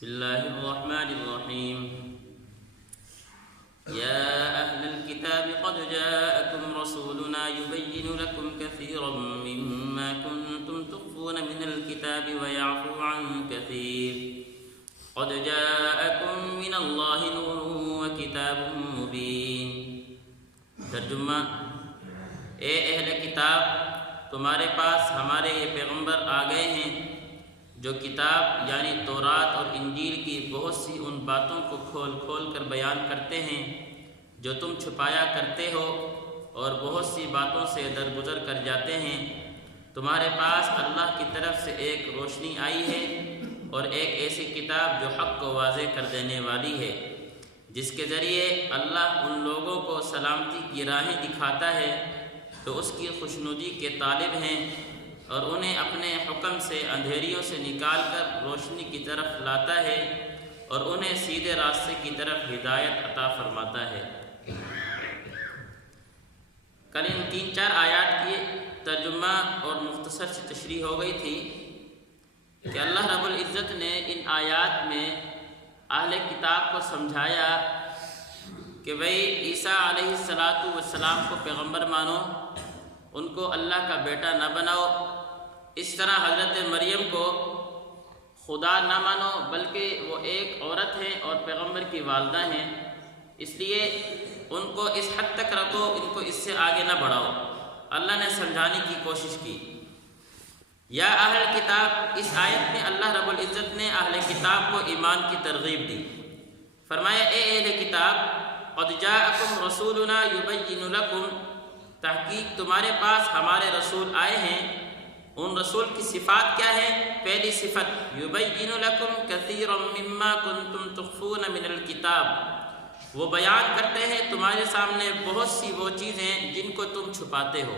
الله الرحمن الرحيم يا أهل الكتاب قد جاءكم رسولنا يبين لكم كثيرا مما كنتم تخفون من الكتاب ويعفو عن كثير قد جاءكم من الله نور وكتاب مبين۔ ترجمہ: اے اہل کتاب، تمہارے پاس ہمارے یہ پیغمبر آ گئے ہیں جو کتاب یعنی تورات اور انجیل کی بہت سی ان باتوں کو کھول کھول کر بیان کرتے ہیں جو تم چھپایا کرتے ہو، اور بہت سی باتوں سے درگزر کر جاتے ہیں۔ تمہارے پاس اللہ کی طرف سے ایک روشنی آئی ہے اور ایک ایسی کتاب جو حق کو واضح کر دینے والی ہے، جس کے ذریعے اللہ ان لوگوں کو سلامتی کی راہیں دکھاتا ہے تو اس کی خوشنودی کے طالب ہیں، اور انہیں اپنے حکم سے اندھیریوں سے نکال کر روشنی کی طرف لاتا ہے، اور انہیں سیدھے راستے کی طرف ہدایت عطا فرماتا ہے۔ کل ان 3-4 آیات کی ترجمہ اور مختصر سی تشریح ہو گئی تھی کہ اللہ رب العزت نے ان آیات میں اہل کتاب کو سمجھایا کہ بھئی عیسیٰ علیہ السلام کو پیغمبر مانو، ان کو اللہ کا بیٹا نہ بناؤ، اس طرح حضرت مریم کو خدا نہ مانو بلکہ وہ ایک عورت ہے اور پیغمبر کی والدہ ہیں، اس لیے ان کو اس حد تک رکھو، ان کو اس سے آگے نہ بڑھاؤ۔ اللہ نے سمجھانے کی کوشش کی۔ یا اہل کتاب، اس آیت میں اللہ رب العزت نے اہل کتاب کو ایمان کی ترغیب دی۔ فرمایا اے اہل کتاب، قد جاءکم رسولنا یبین لکم، تحقیق تمہارے پاس ہمارے رسول آئے ہیں۔ ان رسول کی صفات کیا ہے؟ پہلی صفت یبین لکم کثیرا مما کنتم تخفون من الکتاب، وہ بیان کرتے ہیں تمہارے سامنے بہت سی وہ چیزیں جن کو تم چھپاتے ہو۔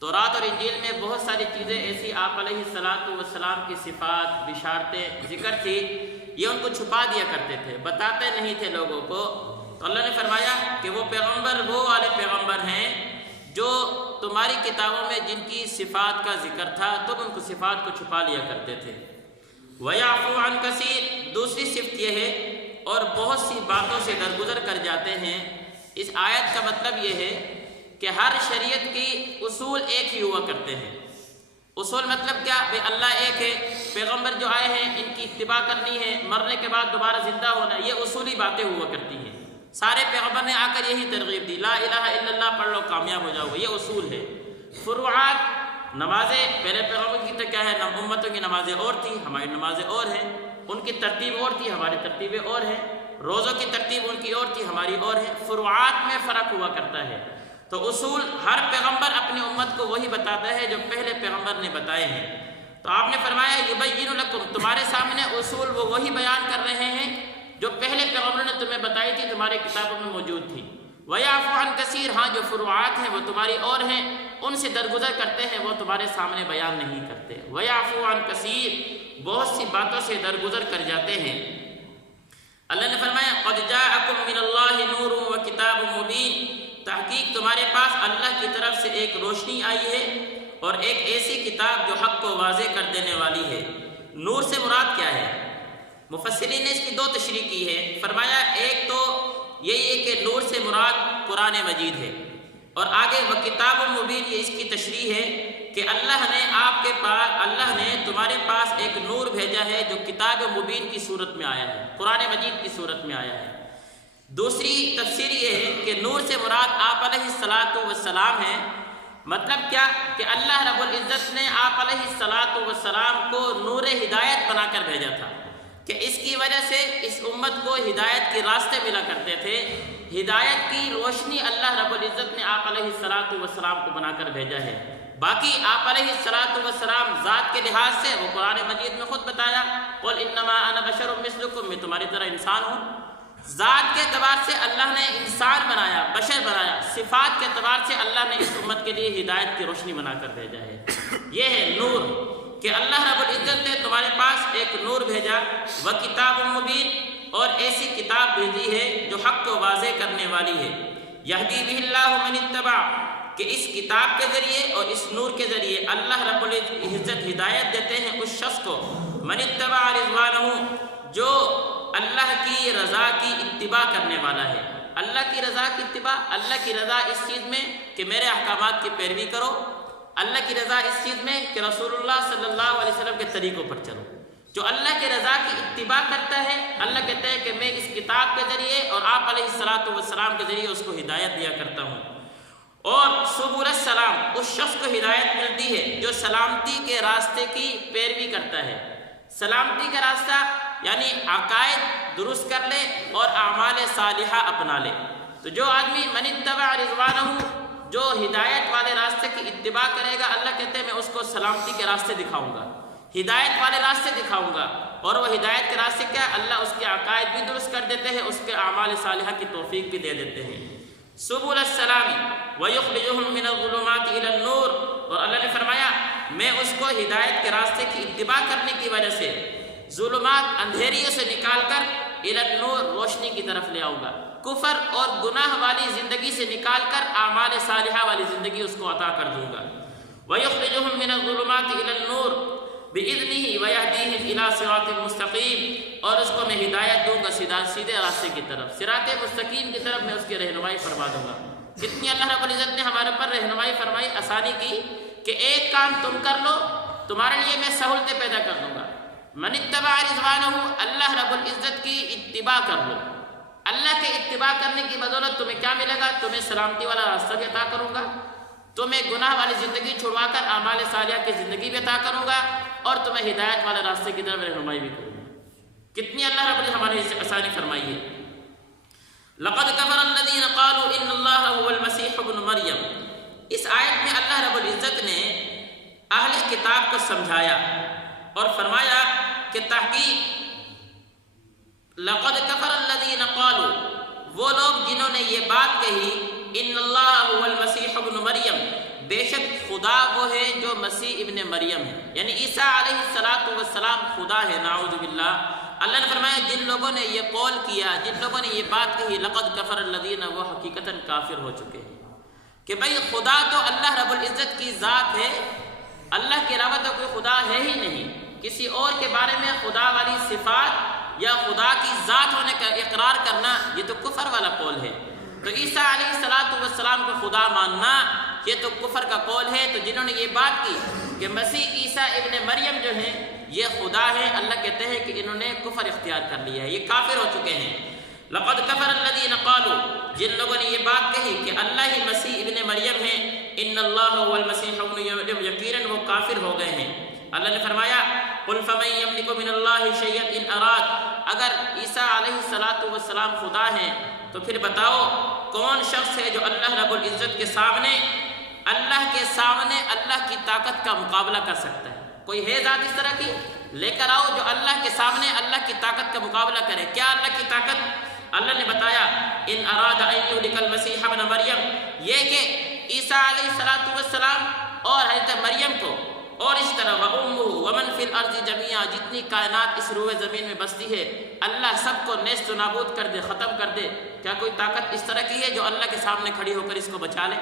تورات اور انجیل میں بہت ساری چیزیں ایسی آپ علیہ السلام کی صفات، بشارتیں ذکر تھی، یہ ان کو چھپا دیا کرتے تھے، بتاتے نہیں تھے لوگوں کو۔ تو اللہ نے فرمایا کہ وہ پیغمبر وہ والے پیغمبر ہیں جو تمہاری کتابوں میں جن کی صفات کا ذکر تھا تم ان کو صفات کو چھپا لیا کرتے تھے۔ وَيَعْفُو عَنْ كَثِيرٍ، دوسری صفت یہ ہے اور بہت سی باتوں سے درگزر کر جاتے ہیں۔ اس آیت کا مطلب یہ ہے کہ ہر شریعت کی اصول ایک ہی ہوا کرتے ہیں۔ اصول مطلب کیا؟ بھئی اللہ ایک ہے، پیغمبر جو آئے ہیں ان کی اتباع کرنی ہے، مرنے کے بعد دوبارہ زندہ ہونا، یہ اصولی باتیں ہوا کرتی ہیں۔ سارے پیغمبر نے آ کر یہی ترغیب دی، لا الہ الا اللہ پڑھ لو کامیاب ہو جاؤ گے، یہ اصول ہے۔ فروعات، نمازیں پہلے پیغمبر کی تو کیا ہے، امتوں کی نمازیں اور تھی، ہماری نمازیں اور ہیں، ان کی ترتیب اور تھی، ہماری ترتیبیں اور ہیں، روزوں کی ترتیب ان کی اور تھی، ہماری اور ہے۔ فروعات میں فرق ہوا کرتا ہے، تو اصول ہر پیغمبر اپنی امت کو وہی بتاتا ہے جو پہلے پیغمبر نے بتائے ہیں۔ تو آپ نے فرمایا یبین لکم، تمہارے سامنے اصول وہ وہی بیان کر رہے ہیں جو پہلے پیغمبروں نے تمہیں بتائی تھی، تمہارے کتابوں میں موجود تھی۔ وَيَعْفُو عَنْ كَثِيرٍ، ہاں جو فروعات ہیں وہ تمہاری اور ہیں، ان سے درگزر کرتے ہیں، وہ تمہارے سامنے بیان نہیں کرتے۔ وَيَعْفُو عَنْ كَثِيرٍ، بہت سی باتوں سے درگزر کر جاتے ہیں۔ اللہ نے فرمایا قَدْ جَاءَكُم مِّنَ اللَّهِ نُورٌ وَكِتَابٌ مُّبِينٌ، تحقیق تمہارے پاس اللہ کی طرف سے ایک روشنی آئی ہے اور ایک ایسی کتاب جو حق کو واضح کر دینے والی ہے۔ نور سے مراد کیا ہے؟ مفسرین نے اس کی 2 تشریح کی ہے۔ فرمایا ایک تو یہی ہے کہ نور سے مراد قرآن مجید ہے، اور آگے وکتاب مبین، یہ اس کی تشریح ہے کہ اللہ نے تمہارے پاس ایک نور بھیجا ہے جو کتاب مبین کی صورت میں آیا ہے، قرآن مجید کی صورت میں آیا ہے۔ دوسری تفسیر یہ ہے کہ نور سے مراد آپ علیہ السلام ہیں۔ مطلب کیا کہ اللہ رب العزت نے آپ علیہ السلام کو نور ہدایت بنا کر بھیجا تھا کہ اس کی وجہ سے اس امت کو ہدایت کے راستے ملا کرتے تھے۔ ہدایت کی روشنی اللہ رب العزت نے آپ علیہ السلام کو بنا کر بھیجا ہے۔ باقی آپ علیہ السلام ذات کے لحاظ سے وہ قرآن مجید میں خود بتایا، قُلْ إِنَّمَا أَنَا بَشَرٌ مِثْلُكُمْ، میں تمہاری طرح انسان ہوں۔ ذات کے اعتبار سے اللہ نے انسان بنایا، بشر بنایا، صفات کے اعتبار سے اللہ نے اس امت کے لیے ہدایت کی روشنی بنا کر بھیجا ہے۔ یہ ہے نور، کہ اللہ رب العزت نے تمہارے پاس ایک نور بھیجا، وکتاب مبین، اور ایسی کتاب بھیجی ہے جو حق کو واضح کرنے والی ہے۔ یہدی بہ اللہ من اتبع، کہ اس کتاب کے ذریعے اور اس نور کے ذریعے اللہ رب العزت ہدایت دیتے ہیں اس شخص کو، من اتبع رضوانہ، جو اللہ کی رضا کی اتباع کرنے والا ہے۔ اللہ کی رضا کی اتباع، اللہ کی رضا اس چیز میں کہ میرے احکامات کی پیروی کرو، اللہ کی رضا اس چیز میں کہ رسول اللہ صلی اللہ علیہ وسلم کے طریقوں پر چلو۔ جو اللہ کی رضا کی اتباع کرتا ہے، اللہ کہتا ہے کہ میں اس کتاب کے ذریعے اور آپ علیہ السلام کے ذریعے اس کو ہدایت دیا کرتا ہوں۔ اور سبل السلام، اس شخص کو ہدایت ملتی ہے جو سلامتی کے راستے کی پیروی کرتا ہے۔ سلامتی کا راستہ یعنی عقائد درست کر لے اور اعمال صالحہ اپنا لے۔ تو جو آدمی من اتبع رضوانہ، جو ہدایت والے راستے کی اتباع کرے گا، اللہ کہتے ہیں میں اس کو سلامتی کے راستے دکھاؤں گا، ہدایت والے راستے دکھاؤں گا۔ اور وہ ہدایت کے راستے کیا؟ اللہ اس کے عقائد بھی درست کر دیتے ہیں، اس کے اعمال صالحہ کی توفیق بھی دے دیتے ہیں۔ سبل السلام ویخرجہم من الظلمات الی النور، اور اللہ نے فرمایا میں اس کو ہدایت کے راستے کی اتباع کرنے کی وجہ سے ظلمات، اندھیریوں سے نکال کر الی النور، روشنی کی طرف لے آؤں گا۔ کفر اور گناہ والی زندگی سے نکال کر اعمال صالحہ والی زندگی اس کو عطا کر دوں گا۔ وَيُخْرِجُهُم مِّنَ الظُّلُمَاتِ إِلَى النُّورِ بِإِذْنِهِ وَيَهْدِيهِمْ إِلَىٰ صِرَاطٍ مُّسْتَقِيمٍ، اور اس کو میں ہدایت دوں گا سیدھے راستے کی طرف، صراط مستقیم کی طرف میں اس کی رہنمائی فرما دوں گا۔ کتنی اللہ رب العزت نے ہمارے پر رہنمائی فرمائی، آسانی کی کہ ایک کام تم کر لو، تمہارے لیے میں سہولتیں پیدا کر دوں گا۔ من اتبع رضوانہ، اللہ رب العزت کی اتباع کر لو، اللہ کے اتباع کرنے کی بدولت تمہیں کیا ملے گا؟ تمہیں سلامتی والا راستہ بھی عطا کروں گا، تمہیں گناہ والی زندگی چھڑوا کر اعمال صالحہ کی زندگی بھی عطا کروں گا، اور تمہیں ہدایت والے راستے کی طرف رہنمائی بھی کروں گا۔ کتنی اللہ رب العزت ہمارے آسانی فرمائی ہے۔ لقد کفر الذین قالوا ان اللہ هو المسیح ابن مریم، اس آیت میں اللہ رب العزت نے اہل کتاب کو سمجھایا اور فرمایا کہ تحقیق لقد کفر الذین قالوا، وہ لوگ جنہوں نے یہ بات کہی ان اللہ هو المسیح ابن مریم، بے شک خدا وہ ہے جو مسیح ابن مریم ہے، یعنی عیسیٰ علیہ السلام خدا ہے، نعوذ باللہ۔ اللہ نے فرمایا جن لوگوں نے یہ قول کیا، جن لوگوں نے یہ بات کہی، لقد کفر الذین، وہ حقیقتاً کافر ہو چکے ہیں کہ بھئی خدا تو اللہ رب العزت کی ذات ہے، اللہ کے علاوہ تو کوئی خدا ہے ہی نہیں۔ کسی اور کے بارے میں خدا والی صفات یا خدا کی ذات ہونے کا اقرار کرنا، یہ تو کفر والا قول ہے۔ تو عیسیٰ علیہ السلام کو خدا ماننا یہ تو کفر کا قول ہے۔ تو جنہوں نے یہ بات کی کہ مسیح عیسیٰ ابن مریم جو ہیں یہ خدا ہے، اللہ کہتے ہیں کہ انہوں نے کفر اختیار کر لیا ہے، یہ کافر ہو چکے ہیں۔ لقد کفر الذین قالوا، جن لوگوں نے یہ بات کہی کہ اللہ ہی مسیح ابن مریم ہے، ان اللہ هو المسیح ابن مریم، یقیناً وہ کافر ہو گئے ہیں۔ اللہ نے فرمایا قل فمن یملک من اللہ شیئا ان اراد، اگر عیسیٰ علیہ السلام خدا ہیں تو پھر بتاؤ کون شخص ہے جو اللہ رب العزت کے سامنے اللہ کی طاقت کا مقابلہ کر سکتا ہے؟ کوئی ہے ذات اس طرح کی؟ لے کر آؤ جو اللہ کے سامنے اللہ کی طاقت کا مقابلہ کرے۔ کیا اللہ کی طاقت؟ اللہ نے بتایا ان اراد ان یہلک المسیح ابن مریم، یہ کہ عیسیٰ علیہ السلام اور حضرت مریم کو، اور اس طرح وَأُمُّهُ وَمَنْ فِي الْأَرْضِ جَمِيعًا، جتنی کائنات اس روئے زمین میں بستی ہے، اللہ سب کو نیست و نابود کر دے، ختم کر دے۔ کیا کوئی طاقت اس طرح کی ہے جو اللہ کے سامنے کھڑی ہو کر اس کو بچا لے؟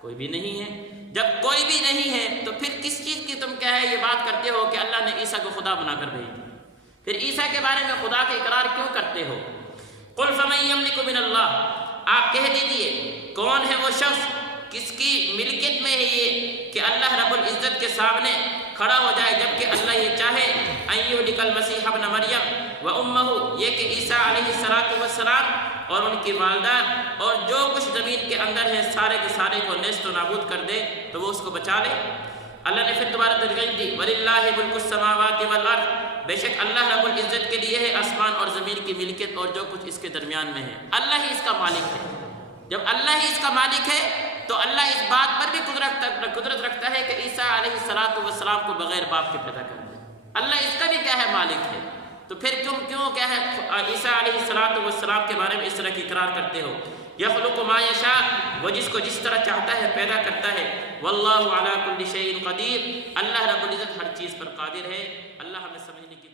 کوئی بھی نہیں ہے۔ جب کوئی بھی نہیں ہے تو پھر کس چیز کی تم کیا ہے یہ بات کرتے ہو کہ اللہ نے عیسیٰ کو خدا بنا کر بھیج دیا؟ پھر عیسیٰ کے بارے میں خدا کا اقرار کیوں کرتے ہو؟ قل فمن یملک من اللہ، آپ کہہ دیجئے کون ہے وہ شخص، کس کی ملکیت میں ہے یہ کہ اللہ رب العزت کے سامنے کھڑا ہو جائے جبکہ اللہ یہ چاہے ان یہلک المسیح ابن مریم و امہ، یہ کہ عیسیٰ علیہ السلام اور ان کی والدہ اور جو کچھ زمین کے اندر ہے سارے کے سارے کو نیست و نابود کر دے تو وہ اس کو بچا لے۔ اللہ نے پھر دوبارہ ترغیب دی وَلِلَّهِ مُلْكُ السَّمَاوَاتِ وَالْأَرْضِ، بے شک اللہ رب العزت کے لیے ہے آسمان اور زمین کی ملکیت اور جو کچھ اس کے درمیان میں ہے، اللہ ہی اس کا مالک ہے۔ جب اللہ ہی اس کا مالک ہے تو اللہ اس بات پر بھی قدرت رکھتا ہے کہ عیسیٰ علیہ السلام کو بغیر باپ کے پیدا کر دے، اللہ اس کا بھی کیا ہے مالک ہے۔ تو پھر کیوں کیا ہے عیسیٰ علیہ السلام کے بارے میں اس طرح کی اقرار کرتے ہو؟ یخلق ما یشاء، وہ جس کو جس طرح چاہتا ہے پیدا کرتا ہے، واللہ علی کل شیء قدیر، اللہ رب العزت ہر چیز پر قادر ہے۔ اللہ ہمیں سمجھنے کی